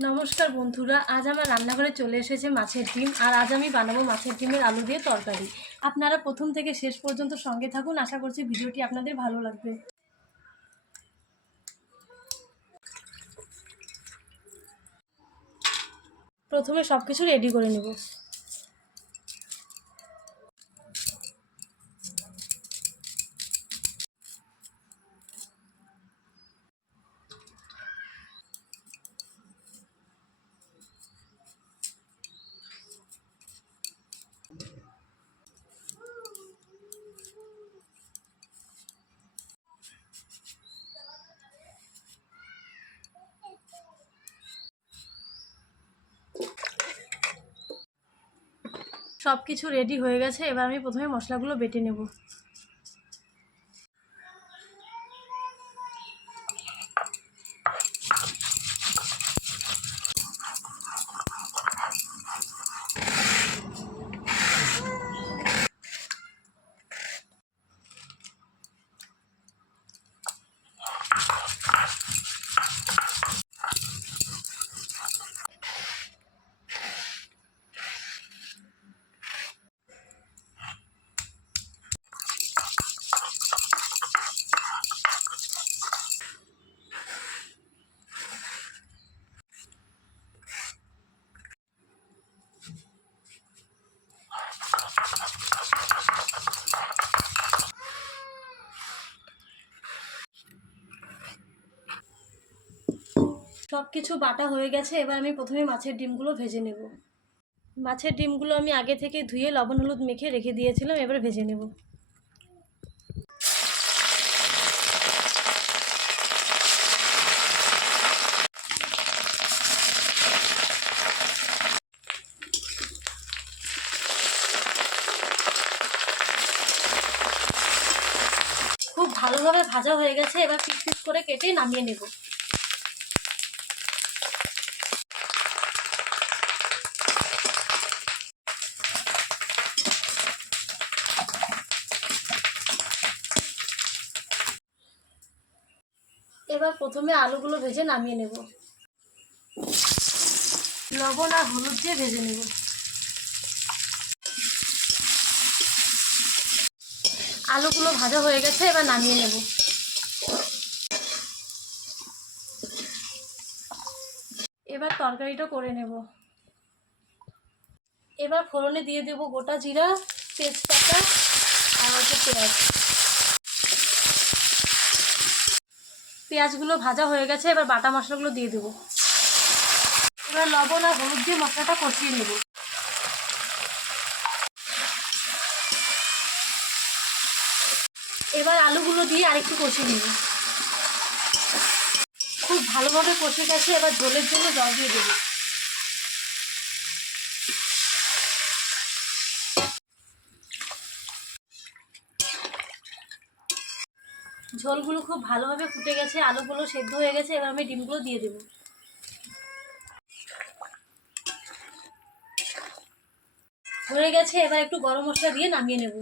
নমস্কার বন্ধুরা, আজ আমার রান্নাঘরে চলে এসেছে মাছের ডিম। আর আজ আমি বানাবো মাছের ডিমের আলু দিয়ে তরকারি। আপনারা প্রথম থেকে শেষ পর্যন্ত সঙ্গে থাকুন, আশা করছি ভিডিওটি আপনাদের ভালো লাগবে। প্রথমে সব কিছু রেডি করে নেব। সব কিছু রেডি হয়ে গেছে, এবার আমি প্রথমে মশলাগুলো বেটে নেব। সব কিছু বাটা হয়ে গেছে, এবার আমি প্রথমে মাছের ডিমগুলো ভেজে নেব। মাছের ডিমগুলো আমি আগে থেকে ধুয়ে লবণ হলুদ মেখে রেখে দিয়েছিলাম, এবার ভেজে নেব। খুব ভালোভাবে ভাজা হয়ে গেছে, এবার পিস পিস করে কেটে নামিয়ে নেব। এবার প্রথমে আলুগুলো ভেজে নামিয়ে নেব। লবণ আর হলুদ দিয়ে ভেজে নেব। আলুগুলো ভাজা হয়ে গেছে, এবার নামিয়ে নেব। এবার তরকারিটা করে নেব। এবার ফোড়নে দিয়ে দেব গোটা জিরা, তেজপাতা আর পেঁয়াজ। পেঁয়াজগুলো ভাজা হয়ে গেছে, এবার বাটা মশলাগুলো দিয়ে দেব। এবার লবণ আর হলুদ দিয়ে মশলাটা কষিয়ে নেব। এবার আলুগুলো দিয়ে আরেকটু কষিয়ে নেব। খুব ভালোভাবে কষে গেছে, এবার ঝোলের জন্য জল দিয়ে দেব। ঝোলগুলো খুব ভালোভাবে ফুটে গেছে, আলুগুলো সেদ্ধ হয়ে গেছে, এবার আমি ডিমগুলো দিয়ে দেব। হয়ে গেছে, এবার একটু গরম মশলা দিয়ে নামিয়ে নেব।